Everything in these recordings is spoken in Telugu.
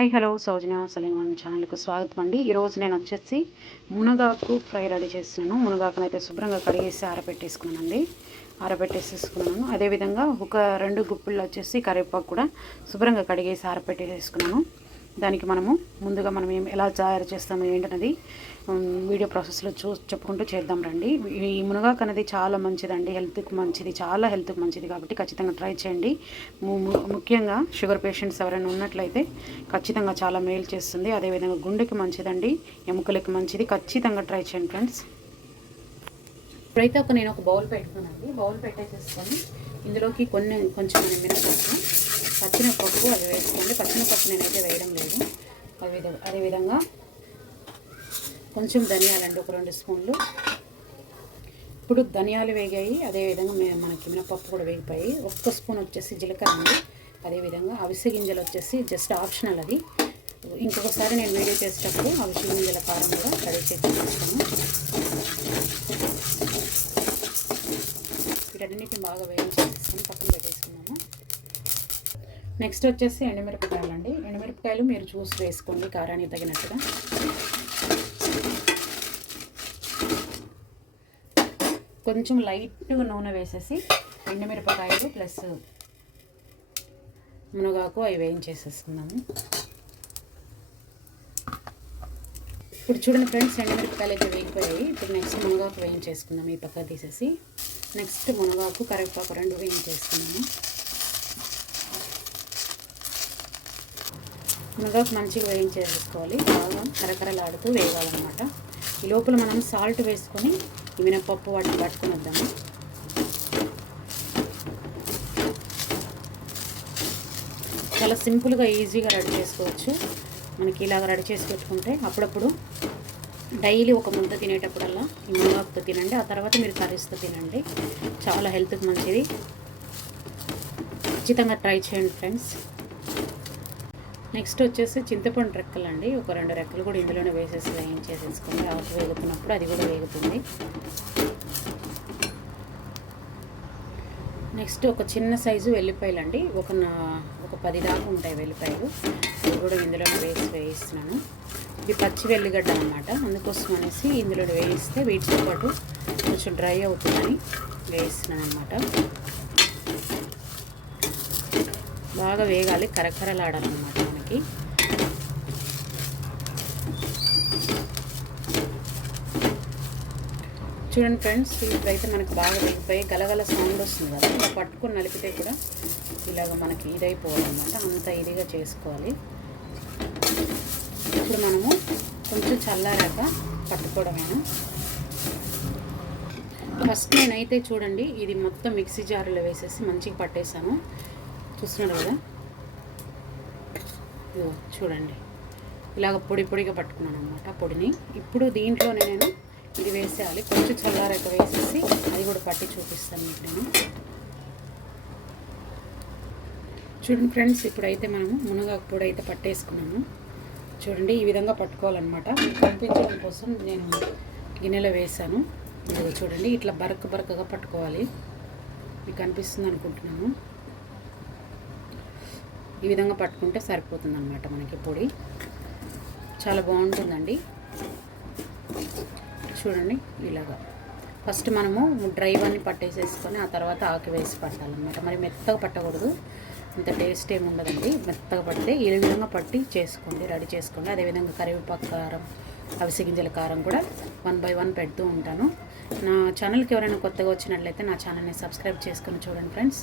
హాయ్ హలో సౌజన్య సలీమాన్ ఛానల్కు స్వాగతం అండి. ఈరోజు నేను వచ్చేసి మునగాకు ఫ్రై రెడీ చేస్తున్నాను. మునగాకును అయితే శుభ్రంగా కడిగేసి ఆరబెట్టేసేసుకున్నాను. అదేవిధంగా ఒక 2 గుప్పిళ్ళు వచ్చేసి కరివేపాకు కూడా శుభ్రంగా కడిగేసి ఆరబెట్టేసుకున్నాను. దానికి ముందుగా మనం ఎలా తయారు చేస్తాము ఏంటనేది వీడియో ప్రాసెస్లో చెప్పుకుంటూ చేద్దాం రండి. ఈ మునగాకు అనేది చాలా మంచిదండి, హెల్త్కి మంచిది, చాలా హెల్త్కి మంచిది కాబట్టి ఖచ్చితంగా ట్రై చేయండి. ముఖ్యంగా షుగర్ పేషెంట్స్ ఎవరైనా ఉన్నట్లయితే ఖచ్చితంగా చాలా మేలు చేస్తుంది. అదేవిధంగా గుండెకి మంచిదండి, ఎముకలకి మంచిది. ఖచ్చితంగా ట్రై చేయండి ఫ్రెండ్స్. ఇప్పుడైతే నేను ఒక బౌల్ పెట్టుకున్నానండి. బౌల్ పెట్టేసేసుకొని ఇందులోకి కొంచెం మినపప్పు, పచ్చినపప్పు అవి వేసుకోండి. పచ్చినపప్పు నేనైతే వేయడం లేదు. అదేవిధంగా కొంచెం ధనియాలండి, ఒక 2 స్పూన్లు. ఇప్పుడు ధనియాలు వేగాయి, అదేవిధంగా మనకి మినపప్పు కూడా వేగిపోయి. 1 స్పూన్ వచ్చేసి జీలకర్ర అండి. అదేవిధంగా అవిసె గింజలు వచ్చేసి జస్ట్ ఆప్షనల్, అది ఇంకొకసారి నేను వీడియో చేసేటప్పుడు అవిసె గింజల కారం కూడా రెడీ చేసి చేస్తాను. వీటన్నిటిని బాగా వేయించేసుకొని పక్కన పెట్టేసుకున్నాము. నెక్స్ట్ వచ్చేసి ఎండుమిరపకాయలు అండి. ఎండుమిరపకాయలు మీరు చూసి వేసుకోండి కారానికి తగినట్టుగా. కొంచెం లైట్గా నూనె వేసేసి ఎండుమిరపకాయలు ప్లస్ మునగాకు అవి వేయించేసేసుకుందాము. ఇప్పుడు చూడండి ఫ్రెండ్స్, ఎండుమిరపకాయలు అయితే వేగిపోయాయి. ఇప్పుడు నెక్స్ట్ మునగాకు వేయించేసుకుందాము. ఈ పక్క తీసేసి నెక్స్ట్ మునగాకు కరివేపాకు 2 వేయించేసుకున్నాము. మునగాకు మంచిగా వేయించేసుకోవాలి, బాగా కరకరలాడుతూ వేయాలన్నమాట. ఈ లోపల మనం సాల్ట్ వేసుకొని ఈ మినపప్పు వాటిని పట్టుకొని వద్దాము. చాలా సింపుల్గా ఈజీగా రెడీ చేసుకోవచ్చు. మనకి ఇలాగ రెడీ చేసి పెట్టుకుంటే అప్పుడప్పుడు డైలీ ఒక ముద్ద తినేటప్పుడల్లా ఈ మునగాకుతో తినండి. ఆ తర్వాత మీరు కర్రీస్తో తినండి, చాలా హెల్త్కి మంచిది. ఖచ్చితంగా ట్రై చేయండి ఫ్రెండ్స్. నెక్స్ట్ వచ్చేసి చింతపండు రెక్కలు అండి. ఒక 2 రెక్కలు కూడా ఇందులోనే వేసేసి వేయించేసేసుకొని ఆకు వేగుతున్నప్పుడు అది కూడా వేగుతుంది. నెక్స్ట్ ఒక చిన్న సైజు వెల్లిపాయలు అండి, ఒక 10 దాకా ఉంటాయి వెల్లిపాయలు. అవి కూడా ఇందులోనే వేయిస్తున్నాను. ఇది పచ్చి వెల్లిగడ్డ అన్నమాట, అందుకోసం అనేసి ఇందులో వేయిస్తే వీటితో పాటు కొంచెం డ్రై అవుతుందని వేయిస్తున్నాను అన్నమాట. బాగా వేగాలి, కరకరలాడాలన్నమాట మనకి. చూడండి ఫ్రెండ్స్, ఇప్పుడైతే మనకు బాగా వేగిపోయి గలగల సౌండ్ వస్తుంది కదా, ఇలా పట్టుకొని నలిపితే కూడా ఇలాగ మనకి ఇదైపోవాలన్నమాట. అంత ఇదిగా చేసుకోవాలి. ఇప్పుడు మనము కొంచెం చల్లారాక పట్టుకోవడమేనా. ఫస్ట్ నేనైతే చూడండి ఇది మొత్తం మిక్సీ జారులో వేసేసి మంచిగా పట్టేసాను. చూస్తున్నాడు కదా, చూడండి ఇలాగ పొడిగా పట్టుకున్నాను అనమాట పొడిని. ఇప్పుడు దీంట్లోనే నేను ఇది వేసేయాలి. కొంచెం చల్లారాక వేసేసి అది కూడా పట్టి చూపిస్తాను మీకు నేను. చూడండి ఫ్రెండ్స్, ఇప్పుడైతే మనము మునగాకు పొడి అయితే పట్టేసుకున్నాము. చూడండి ఈ విధంగా పట్టుకోవాలన్నమాట. మీకు కనిపించడం కోసం నేను గిన్నెలో వేసాను. ఇదిగో చూడండి, ఇట్లా బరకగా పట్టుకోవాలి. మీకు కనిపిస్తుంది అనుకుంటున్నాను. ఈ విధంగా పట్టుకుంటే సరిపోతుంది అన్నమాట మనకి పొడి. చాలా బాగుంటుందండి. చూడండి ఇలాగా ఫస్ట్ మనము డ్రై వన్ని పట్టేసేసుకొని ఆ తర్వాత ఆకు వేసి పట్టాలన్నమాట. మరి మెత్తగా పట్టకూడదు, అంత టేస్ట్ ఏమి ఉండదండి. మెత్తగా పడితే ఈ విధంగా పట్టి చేసుకోండి, రెడీ చేసుకోండి. అదేవిధంగా కరివేపాకు కారం, అవిసె గింజల కారం కూడా 1 by 1 పెడుతూ ఉంటాను. నా ఛానల్కి ఎవరైనా కొత్తగా వచ్చినట్లయితే నా ఛానల్ని సబ్స్క్రైబ్ చేసుకొని చూడండి ఫ్రెండ్స్.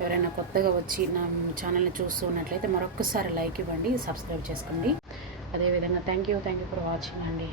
ఎవరైనా కొత్తగా వచ్చి నా ఛానల్ని చూస్తూ ఉన్నట్లయితే మరొక్కసారి లైక్ ఇవ్వండి, సబ్స్క్రైబ్ చేసుకోండి. అదేవిధంగా థ్యాంక్ యూ ఫర్ వాచింగ్ అండి.